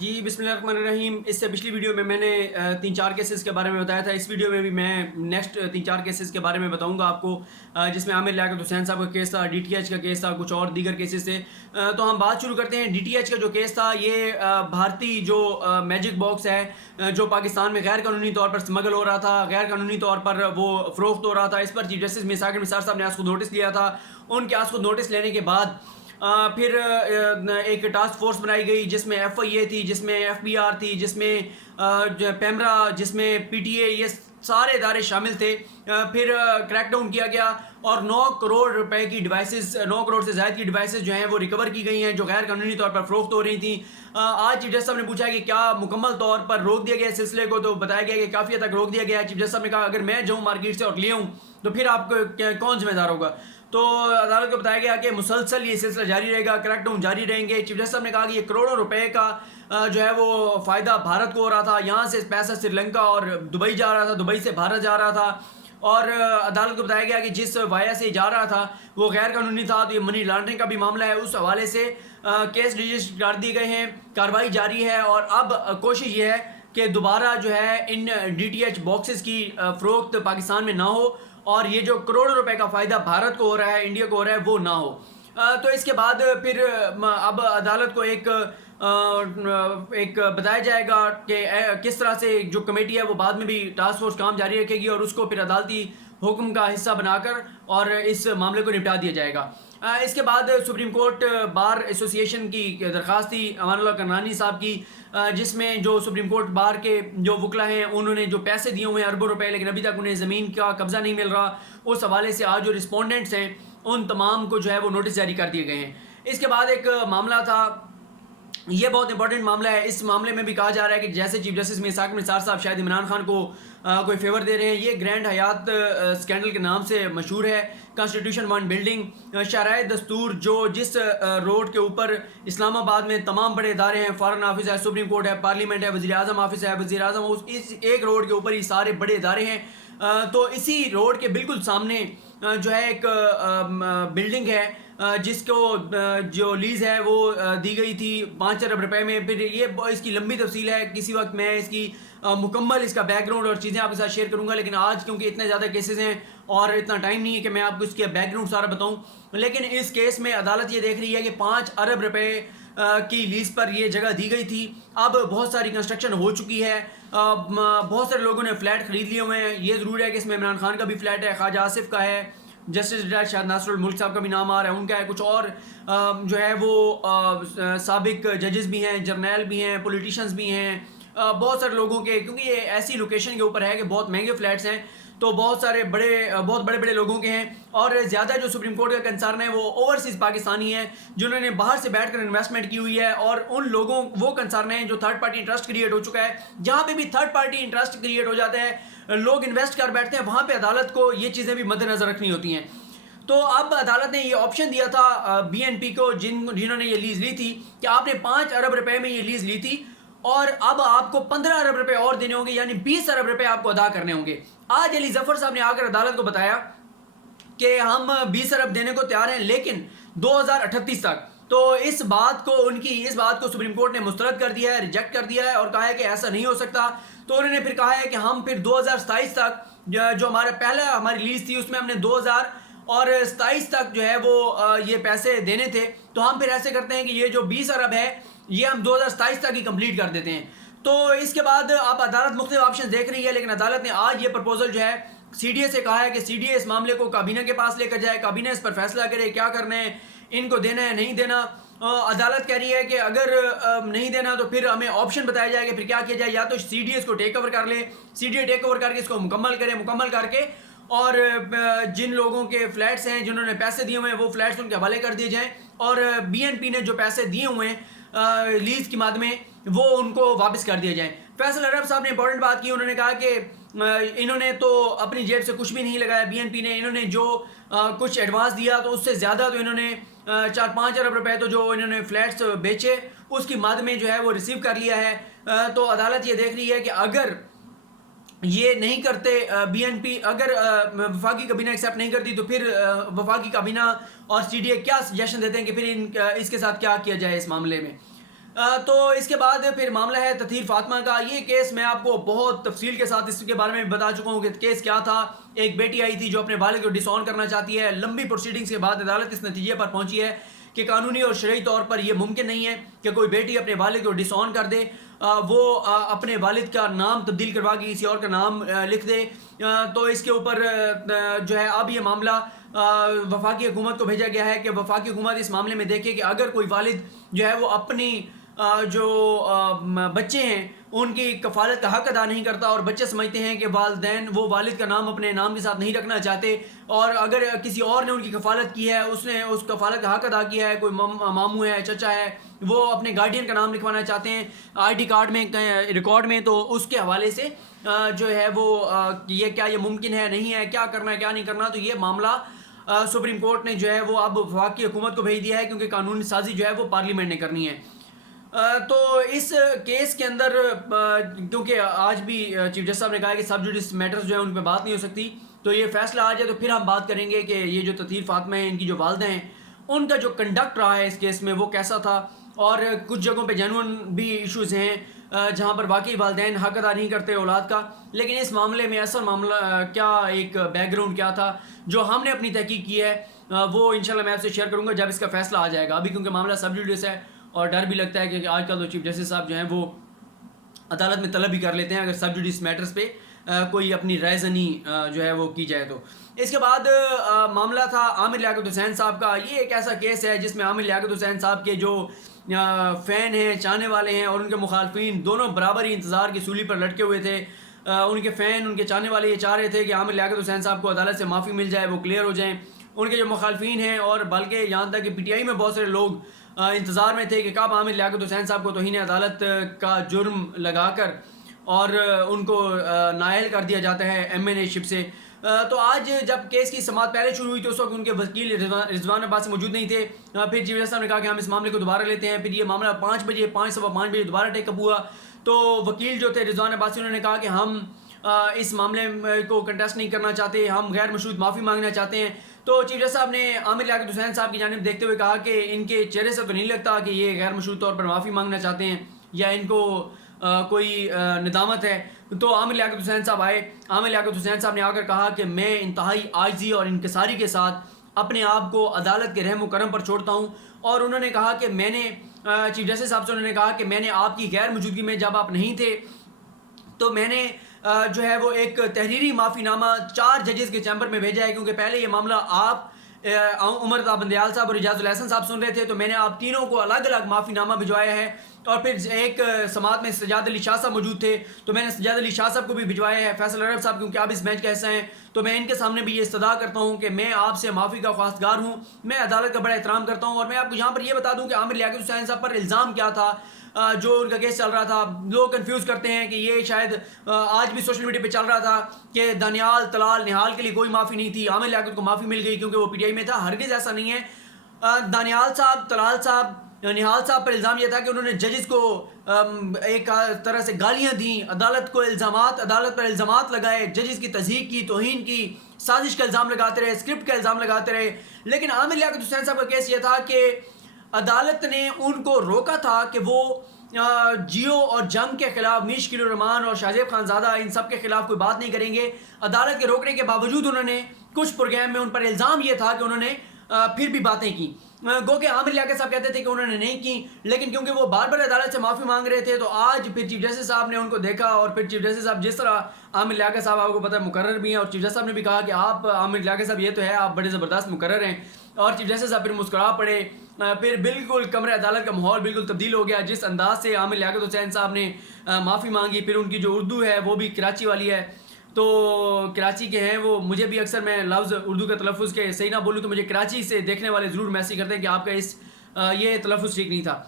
جی بسم اللہ الرحمن الرحیم. اس سے پچھلی ویڈیو میں نے 3-4 کیسز کے بارے میں بتایا تھا. اس ویڈیو میں بھی میں نیکسٹ 3-4 کیسز کے بارے میں بتاؤں گا آپ کو, جس میں عامر لیاقت حسین صاحب کا کیس تھا, ڈی ٹی ایچ کا کیس تھا, کچھ اور دیگر کیسز تھے. تو ہم بات شروع کرتے ہیں. ڈی ٹی ایچ کا جو کیس تھا, یہ بھارتی جو میجک باکس ہے جو پاکستان میں غیر قانونی طور پر سمگل ہو رہا تھا, غیر قانونی طور پر وہ فروخت ہو رہا تھا. اس پر چیف جسٹس میثاق نثار صاحب نے آج خود نوٹس لیا تھا. ان کے آج خود نوٹس لینے کے بعد پھر ایک ٹاسک فورس بنائی گئی, جس میں ایف آئی اے تھی, جس میں ایف بی آر تھی, جس میں پیمرا, جس میں پی ٹی اے, یہ سارے ادارے شامل تھے. پھر کریک ڈاؤن کیا گیا اور 9 کروڑ روپے کی ڈیوائسز, 9 کروڑ سے زائد کی ڈیوائسز جو ہیں وہ ریکور کی گئی ہیں, جو غیر قانونی طور پر فروخت ہو رہی تھیں. آج چیف جسٹس صاحب نے پوچھا ہے کہ کیا مکمل طور پر روک دیا گیا اس سلسلے کو, تو بتایا گیا کہ کافی حد تک روک دیا گیا ہے. چیف جسٹس صاحب نے کہا اگر میں جاؤں مارکیٹ سے اور لے آؤں تو پھر آپ کو کون ذمہ دار ہوگا. تو عدالت کو بتایا گیا کہ مسلسل یہ سلسلہ جاری رہے گا, کریک ڈاؤن جاری رہیں گے. چیف جسٹس صاحب نے کہا کہ یہ کروڑوں روپے کا جو ہے وہ فائدہ بھارت کو ہو رہا تھا. یہاں سے پیسہ سری لنکا اور دبئی جا رہا تھا, دبئی سے بھارت جا رہا تھا, اور عدالت کو بتایا گیا کہ جس وایا سے جا رہا تھا وہ غیر قانونی تھا. تو یہ منی لانڈرنگ کا بھی معاملہ ہے. اس حوالے سے کیس رجسٹر کر دیے گئے ہیں, کارروائی جاری ہے, اور اب کوشش یہ ہے کہ دوبارہ جو ہے ان ڈی ٹی ایچ باکسز کی فروخت پاکستان میں نہ ہو, اور یہ جو کروڑوں روپے کا فائدہ بھارت کو ہو رہا ہے, انڈیا کو ہو رہا ہے, وہ نہ ہو. تو اس کے بعد پھر اب عدالت کو ایک بتایا جائے گا کہ کس طرح سے جو کمیٹی ہے وہ بعد میں بھی ٹاسک فورس کام جاری رکھے گی, اور اس کو پھر عدالتی حکم کا حصہ بنا کر اور اس معاملے کو نپٹا دیا جائے گا. اس کے بعد سپریم کورٹ بار ایسوسی ایشن کی درخواست تھی امان اللہ کرنانی صاحب کی, جس میں جو سپریم کورٹ بار کے جو وکلا ہیں انہوں نے جو پیسے دیے ہوئے ہیں اربوں روپے, لیکن ابھی تک انہیں زمین کا قبضہ نہیں مل رہا. اس حوالے سے آج جو رسپونڈنٹس ہیں ان تمام کو جو ہے وہ نوٹس جاری کر دیے گئے ہیں. اس کے بعد ایک معاملہ تھا, یہ بہت امپورٹنٹ معاملہ ہے. اس معاملے میں بھی کہا جا رہا ہے کہ جیسے چیف جسٹس میثاق نثار صاحب شاید عمران خان کو کوئی فیور دے رہے ہیں. یہ گرینڈ حیات اسکینڈل کے نام سے مشہور ہے. کانسٹیٹیوشن 1 بلڈنگ, شاہراہ دستور, جو جس روڈ کے اوپر اسلام آباد میں تمام بڑے ادارے ہیں, فارن آفس ہے, سپریم کورٹ ہے, پارلیمنٹ ہے, وزیر اعظم آفس ہے, وزیر اعظم, اس ایک روڈ کے اوپر ہی سارے بڑے ادارے ہیں. تو اسی روڈ کے بالکل سامنے جو ہے ایک بلڈنگ ہے جس کو جو لیز ہے وہ دی گئی تھی 5 ارب روپے میں. پھر یہ اس کی لمبی تفصیل ہے, کسی وقت میں اس کی مکمل اس کا بیک گراؤنڈ اور چیزیں آپ کے ساتھ شیئر کروں گا, لیکن آج کیونکہ اتنے زیادہ کیسز ہیں اور اتنا ٹائم نہیں ہے کہ میں آپ کو اس کے بیک گراؤنڈ سارا بتاؤں. لیکن اس کیس میں عدالت یہ دیکھ رہی ہے کہ 5 ارب روپے کی لیز پر یہ جگہ دی گئی تھی. اب بہت ساری کنسٹرکشن ہو چکی ہے, بہت سارے لوگوں نے فلیٹ خرید لیے ہوئے ہیں. یہ ضرور ہے کہ اس میں عمران خان کا بھی فلیٹ ہے, خواجہ آصف کا ہے, جسٹس ریٹائرڈ شاہد ناصر الملک صاحب کا بھی نام آ رہا ہے, ان کا ہے, کچھ اور جو ہے وہ سابق ججز بھی ہیں, جرنیل بھی ہیں, پولیٹیشنز بھی ہیں, بہت سارے لوگوں کے, کیونکہ یہ ایسی لوکیشن کے اوپر ہے کہ بہت مہنگے فلیٹس ہیں, تو بہت بڑے لوگوں کے ہیں. اور زیادہ جو سپریم کورٹ کا کنسرن ہے وہ اوورسیز پاکستانی ہیں جنہوں نے باہر سے بیٹھ کر انویسٹمنٹ کی ہوئی ہے, اور ان لوگوں وہ کنسرن ہیں جو تھرڈ پارٹی انٹرسٹ کریٹ ہو چکا ہے. جہاں پہ بھی تھرڈ پارٹی انٹرسٹ کریٹ ہو جاتا ہے, لوگ انویسٹ کر بیٹھتے ہیں, وہاں پہ عدالت کو یہ چیزیں بھی مد نظر رکھنی ہوتی ہیں. تو اب عدالت نے یہ آپشن دیا تھا بی این پی کو, جنہوں نے یہ لیز لی تھی, کہ آپ نے 5 ارب روپے میں یہ لیز لی تھی اور اب آپ کو 15 ارب روپے اور دینے ہوں گے, یعنی 20 ارب روپے آپ کو ادا کرنے ہوں گے. آج علی ظفر صاحب نے آ کر عدالت کو بتایا کہ ہم 20 ارب دینے کو تیار ہیں, لیکن 2038 تک. تو اس بات کو سپریم کورٹ نے مسترد کر دیا ہے, ریجیکٹ کر دیا ہے, اور کہا ہے کہ ایسا نہیں ہو سکتا. تو انہوں نے پھر کہا ہے کہ ہم پھر 2027 تک, جو ہماری لیز تھی اس میں ہم نے 2027 تک جو ہے وہ یہ پیسے دینے تھے, تو ہم پھر ایسے کرتے ہیں کہ یہ جو 20 ارب ہے یہ ہم 2027 تک ہی کمپلیٹ کر دیتے ہیں. تو اس کے بعد اب عدالت مختلف آپشن دیکھ رہی ہے, لیکن عدالت نے آج یہ پرپوزل جو ہے سی ڈی اے سے کہا ہے کہ سی ڈی اے اس معاملے کو کابینہ کے پاس لے کر جائے, کابینہ اس پر فیصلہ کرے کیا کرنا ہے, ان کو دینا ہے نہیں دینا. عدالت کہہ رہی ہے کہ اگر نہیں دینا تو پھر ہمیں آپشن بتایا جائے کہ پھر کیا کیا جائے, یا تو سی ڈی اے اس کو ٹیک اوور کر لے, C D A take over کر کے اس کو مکمل کر کے, اور جن لوگوں کے فلیٹس ہیں جنہوں نے پیسے دیے ہوئے ہیں وہ فلیٹس ان کے حوالے کر دیے جائیں, اور بی این پی نے جو پیسے دیے ہوئے ہیں لیز کی مد میں وہ ان کو واپس کر دیے جائیں. فیصل ارب صاحب نے امپورٹنٹ بات کی, انہوں نے کہا کہ انہوں نے تو اپنی جیب سے کچھ بھی نہیں لگایا, بی این پی نے, انہوں نے جو کچھ ایڈوانس دیا تو اس سے زیادہ تو انہوں نے 4-5 ارب روپے تو جو انہوں نے فلیٹس بیچے اس کی مد میں جو ہے وہ ریسیو کر لیا ہے. تو عدالت یہ دیکھ رہی ہے کہ اگر یہ نہیں کرتے بی این پی, اگر وفاقی کابینہ ایکسیپٹ نہیں کرتی تو پھر وفاقی کابینہ اور سی ڈی اے کیا سجیشن دیتے ہیں کہ پھر اس کے ساتھ کیا کیا جائے اس معاملے میں. تو اس کے بعد پھر معاملہ ہے تطہیر فاطمہ کا. یہ کیس میں آپ کو بہت تفصیل کے ساتھ اس کے بارے میں بتا چکا ہوں کہ کیس کیا تھا. ایک بیٹی آئی تھی جو اپنے والد کو ڈس آن کرنا چاہتی ہے. لمبی پروسیڈنگز کے بعد عدالت اس نتیجے پر پہنچی ہے کہ قانونی اور شرعی طور پر یہ ممکن نہیں ہے کہ کوئی بیٹی اپنے والد کو ڈس آن کر دے, وہ اپنے والد کا نام تبدیل کروا کے کسی اور کا نام لکھ دے. تو اس کے اوپر جو ہے اب یہ معاملہ وفاقی حکومت کو بھیجا گیا ہے کہ وفاقی حکومت اس معاملے میں دیکھے کہ اگر کوئی والد جو ہے وہ اپنی جو بچے ہیں ان کی کفالت کا حق ادا نہیں کرتا, اور بچے سمجھتے ہیں کہ والدین وہ والد کا نام اپنے نام کے ساتھ نہیں رکھنا چاہتے, اور اگر کسی اور نے ان کی کفالت کی ہے, اس نے اس کفالت کا حق ادا کیا ہے, کوئی ماموں ہے, چچا ہے, وہ اپنے گارڈین کا نام لکھوانا چاہتے ہیں آئی ڈی کارڈ میں, ریکارڈ میں, تو اس کے حوالے سے جو ہے وہ یہ کیا یہ ممکن ہے نہیں ہے, کیا کرنا ہے کیا نہیں کرنا. تو یہ معاملہ سپریم کورٹ نے جو ہے وہ اب وفاقی حکومت کو بھیج دیا ہے کیونکہ قانون سازی جو ہے وہ پارلیمنٹ نے کرنی ہے. تو اس کیس کے اندر کیونکہ آج بھی چیف جسٹس صاحب نے کہا کہ سب جوڈیس میٹرز جو ہیں ان پہ بات نہیں ہو سکتی, تو یہ فیصلہ آ جائے تو پھر ہم بات کریں گے کہ یہ جو تطہیر فاطمہ ہیں, ان کی جو والدہ ہیں, ان کا جو کنڈکٹ رہا ہے اس کیس میں وہ کیسا تھا, اور کچھ جگہوں پہ جینوئن بھی ایشوز ہیں جہاں پر واقعی والدین حق ادا نہیں کرتے اولاد کا. لیکن اس معاملے میں اصل معاملہ کیا, ایک بیک گراؤنڈ کیا تھا جو ہم نے اپنی تحقیق کی ہے, وہ انشاءاللہ میں آپ سے شیئر کروں گا جب اس کا فیصلہ آ جائے گا. ابھی کیونکہ معاملہ سب جوڈیس ہے اور ڈر بھی لگتا ہے کہ آج کل تو چیف جسٹس صاحب جو ہیں وہ عدالت میں طلب بھی کر لیتے ہیں اگر سب جوڈیس میٹرز پہ کوئی اپنی رائے زنی جو ہے وہ کی جائے تو. اس کے بعد معاملہ تھا عامر لیاقت حسین صاحب کا. یہ ایک ایسا کیس ہے جس میں عامر لیاقت حسین صاحب کے جو فین ہیں, چاہنے والے ہیں, اور ان کے مخالفین دونوں برابر ہی انتظار کی سولی پر لٹکے ہوئے تھے. ان کے فین, ان کے چاہنے والے یہ چاہ رہے تھے کہ عامر لیاقت حسین صاحب کو عدالت سے معافی مل جائے, وہ کلیئر ہو جائیں. ان کے جو مخالفین ہیں, اور بلکہ یہاں تک کہ پی ٹی آئی میں بہت سارے لوگ انتظار میں تھے کہ کب عامر لیاقت حسین صاحب کو توہین عدالت کا جرم لگا کر اور ان کو نائل کر دیا جاتا ہے ایم این اے شپ سے. تو آج جب کیس کی سماعت پہلے شروع ہوئی تو اس وقت ان کے وکیل رضوان عباسی موجود نہیں تھے. پھر چیف جسٹس صاحب نے کہا کہ ہم اس معاملے کو دوبارہ لیتے ہیں. پھر یہ معاملہ 5:05 بجے دوبارہ ٹیک اپ ہوا. تو وکیل جو تھے رضوان عباسی, انہوں نے کہا کہ ہم اس معاملے کو کنٹیسٹ نہیں کرنا چاہتے, ہم غیر مشروط معافی مانگنا چاہتے ہیں. تو چیف جسٹس صاحب نے عامر لیاقت حسین صاحب کی جانب دیکھتے ہوئے کہا کہ ان کے چہرے سے تو نہیں لگتا کہ یہ غیر مشروط طور پر معافی مانگنا چاہتے ہیں یا ان کو کوئی ندامت ہے. تو عامر لیاقت حسین صاحب آئے. عامر لیاقت حسین صاحب نے آ کر کہا کہ میں انتہائی عاجزی اور انکساری کے ساتھ اپنے آپ کو عدالت کے رحم و کرم پر چھوڑتا ہوں. اور انہوں نے کہا کہ میں نے چیف جسٹس صاحب سے انہوں نے کہا کہ میں نے آپ کی غیر موجودگی میں جب آپ نہیں تھے تو میں نے جو ہے وہ ایک تحریری معافی نامہ 4 ججز کے چیمبر میں بھیجا ہے, کیونکہ پہلے یہ معاملہ آپ عمر تا بندیال صاحب اور اعجاز الحسن صاحب سن رہے تھے, تو میں نے آپ تینوں کو الگ الگ معافی نامہ بھجوایا ہے. اور پھر ایک سماعت میں سجاد علی شاہ صاحب موجود تھے, تو میں نے سجاد علی شاہ صاحب کو بھی بھجوایا ہے. فیصل عرب صاحب کیونکہ آپ اس بینچ کا حصہ ہیں, تو میں ان کے سامنے بھی یہ استدعا کرتا ہوں کہ میں آپ سے معافی کا خواستگار ہوں, میں عدالت کا بڑا احترام کرتا ہوں. اور میں آپ کو یہاں پر یہ بتا دوں کہ عامر لیاقت حسین صاحب پر الزام کیا تھا جو ان کا کیس چل رہا تھا. لوگ کنفیوز کرتے ہیں کہ یہ شاید آج بھی سوشل میڈیا پہ چل رہا تھا کہ دانیال, طلال, نہال کے لیے کوئی معافی نہیں تھی, عامر لیاقت کو معافی مل گئی کیونکہ وہ پی ٹی آئی میں تھا. ہرگز ایسا نہیں ہے. دانیال صاحب, طلال صاحب, نہال صاحب پر الزام یہ تھا کہ انہوں نے ججز کو ایک طرح سے گالیاں دیں, عدالت پر الزامات لگائے, ججز کی تضحیک کی, توہین کی, سازش کا الزام لگاتے رہے, اسکرپٹ کا الزام لگاتے رہے. لیکن عامر لیاقت حسین صاحب کا کیس یہ تھا کہ عدالت نے ان کو روکا تھا کہ وہ جیو اور جنگ کے خلاف, مشکل الرحمان اور شاہزیب خان زادہ, ان سب کے خلاف کوئی بات نہیں کریں گے. عدالت کے روکنے کے باوجود انہوں نے کچھ پروگرام میں ان پر الزام یہ تھا کہ انہوں نے پھر بھی باتیں کی. گو کہ عامر لیاقت صاحب کہتے تھے کہ انہوں نے نہیں کی, لیکن کیونکہ وہ بار بار عدالت سے معافی مانگ رہے تھے تو آج پھر چیف جسٹس صاحب نے ان کو دیکھا. اور پھر چیف جسٹس صاحب, جس طرح عامر لیاقت صاحب آپ کو پتہ ہے مقرر بھی ہیں, اور چیف جسٹس صاحب نے بھی کہا کہ آپ عامر لیاقت صاحب یہ تو ہے آپ بڑے زبردست مقرر ہیں, اور چیف جسٹس صاحب پھر مسکرا پڑے. پھر بالکل کمرہ عدالت کا ماحول بالکل تبدیل ہو گیا. جس انداز سے عامر لیاقت حسین صاحب نے معافی مانگی, پھر ان کی جو اردو ہے وہ بھی کراچی والی ہے, تو کراچی کے ہیں وہ, مجھے بھی اکثر میں لفظ اردو کا تلفظ کے صحیح نہ بولوں تو مجھے کراچی سے دیکھنے والے ضرور میسیج کرتے ہیں کہ آپ کا یہ تلفظ ٹھیک نہیں تھا.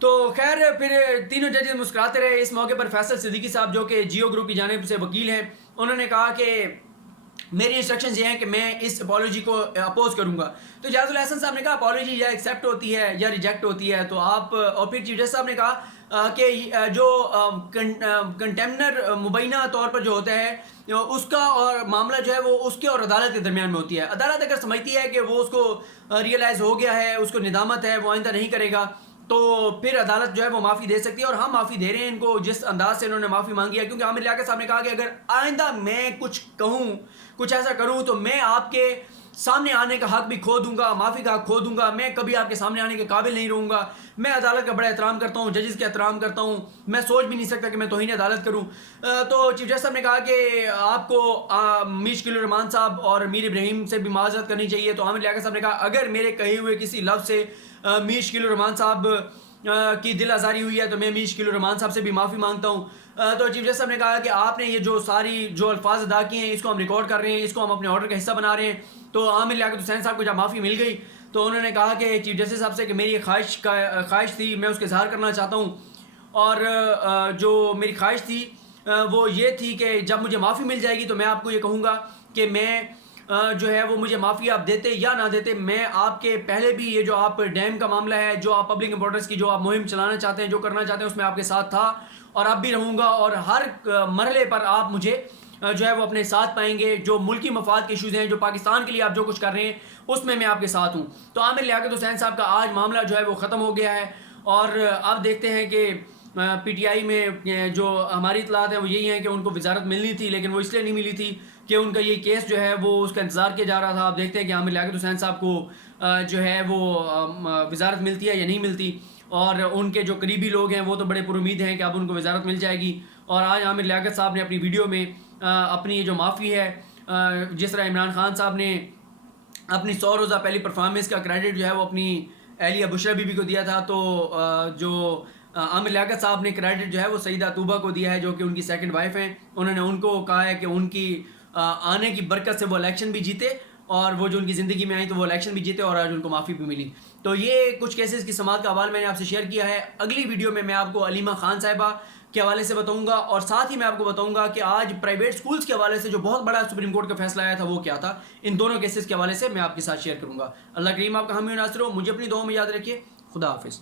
تو خیر پھر تینوں ججز مسکراتے رہے. اس موقع پر فیصل صدیقی صاحب جو کہ جیو گروپ کی جانب سے وکیل ہیں, انہوں نے کہا کہ میری انسٹرکشنز یہ ہیں کہ میں اس اپالوجی کو اپوز کروں گا. تو اعجاز الحسن صاحب نے کہا اپالوجی یا ایکسیپٹ ہوتی ہے یا ریجیکٹ ہوتی ہے, تو آپ, اور پھر چیف جسٹس صاحب نے کہا کہ جو کنٹیمنر مبینہ طور پر جو ہوتا ہے اس کا اور معاملہ جو ہے وہ اس کے اور عدالت کے درمیان میں ہوتی ہے. عدالت اگر سمجھتی ہے کہ وہ اس کو ریئلائز ہو گیا ہے, اس کو ندامت ہے, وہ آئندہ نہیں کرے گا, تو پھر عدالت جو ہے وہ معافی دے سکتی ہے، اور ہم معافی دے رہے ہیں ان کو جس انداز سے انہوں نے معافی مانگی ہے، کیونکہ عامر لیاقت صاحب نے کہا کہ اگر آئندہ میں کچھ کہوں، کچھ ایسا کروں تو میں آپ کے سامنے آنے کا حق بھی کھو دوں گا، معافی کا حق کھو دوں گا، میں کبھی آپ کے سامنے آنے کے قابل نہیں رہوں گا، میں عدالت کا بڑا احترام کرتا ہوں، ججز کا احترام کرتا ہوں، میں سوچ بھی نہیں سکتا کہ میں توہین عدالت کروں۔ تو چیف جسٹس صاحب نے کہا کہ آپ کو میر شکیل الرحمان صاحب اور میر ابراہیم سے بھی معذرت کرنی چاہیے۔ تو عامر لیاقت صاحب نے کہا اگر میرے کہے ہوئے کسی لفظ سے میر شکیل الرحمان صاحب کی دل آزاری ہوئی ہے تو میں میر شکیل الرحمان صاحب سے بھی معافی مانگتا ہوں۔ تو چیف جسٹس صاحب نے کہا کہ آپ نے یہ جو الفاظ ادا کیے ہیں اس کو ہم ریکارڈ کر رہے ہیں، اس کو ہم اپنے آرڈر کا حصہ بنا رہے ہیں۔ تو عامر لیاقت حسین صاحب کو جب معافی مل گئی تو انہوں نے کہا کہ چیف جسٹس صاحب سے کہ میری یہ خواہش تھی، میں اس کا اظہار کرنا چاہتا ہوں، اور جو میری خواہش تھی وہ یہ تھی کہ جب مجھے معافی مل جائے گی تو میں آپ کو یہ کہوں گا کہ میں جو ہے وہ مجھے معافی آپ دیتے یا نہ دیتے، میں آپ کے پہلے بھی یہ جو آپ ڈیم کا معاملہ ہے، جو آپ پبلک امپورٹنس کی جو آپ مہم چلانا چاہتے ہیں، جو کرنا چاہتے ہیں، اس میں آپ کے ساتھ تھا اور اب بھی رہوں گا، اور ہر مرحلے پر آپ مجھے جو ہے وہ اپنے ساتھ پائیں گے۔ جو ملکی مفاد کے ایشوز ہیں، جو پاکستان کے لیے آپ جو کچھ کر رہے ہیں، اس میں آپ کے ساتھ ہوں۔ تو عامر لیاقت حسین صاحب کا آج معاملہ جو ہے وہ ختم ہو گیا ہے، اور اب دیکھتے ہیں کہ پی ٹی آئی میں جو ہماری اطلاعات ہیں وہ یہی ہیں کہ ان کو وزارت ملنی تھی، لیکن وہ اس لیے نہیں ملی تھی کہ ان کا یہ کیس جو ہے وہ اس کا انتظار کیا جا رہا تھا۔ اب دیکھتے ہیں کہ عامر لیاقت حسین صاحب کو جو ہے وہ وزارت ملتی ہے یا نہیں ملتی، اور ان کے جو قریبی لوگ ہیں وہ تو بڑے پر امید ہیں کہ اب ان کو وزارت مل جائے گی۔ اور آج عامر لیاقت صاحب نے اپنی ویڈیو میں اپنی جو معافی ہے، جس طرح عمران خان صاحب نے اپنی 100 روزہ پہلی پرفارمنس کا کریڈٹ جو ہے وہ اپنی اہلیہ بشرا بی بی کو دیا تھا، تو جو عامر لیاقت صاحب نے کریڈٹ جو ہے وہ سیدہ طوبہ کو دیا ہے، جو کہ ان کی سیکنڈ وائف ہیں۔ انہوں نے ان کو کہا ہے کہ ان کی آنے کی برکت سے وہ الیکشن بھی جیتے، اور وہ جو ان کی زندگی میں آئی تو وہ الیکشن بھی جیتے، اور آج ان کو معافی بھی ملی۔ تو یہ کچھ کیسز کی سماعت کا حوالہ میں نے آپ سے شیئر کیا ہے۔ اگلی ویڈیو میں آپ کو علیمہ خان صاحبہ کے حوالے سے بتاؤں گا، اور ساتھ ہی میں آپ کو بتاؤں گا کہ آج پرائیویٹ سکولز کے حوالے سے جو بہت بڑا سپریم کورٹ کا فیصلہ آیا تھا وہ کیا تھا۔ ان دونوں کیسز کے حوالے سے میں آپ کے ساتھ شیئر کروں گا۔ اللہ کریم آپ کا حامی و ناصر ہو۔ مجھے اپنی دعاؤں میں یاد رکھیے۔ خدا حافظ۔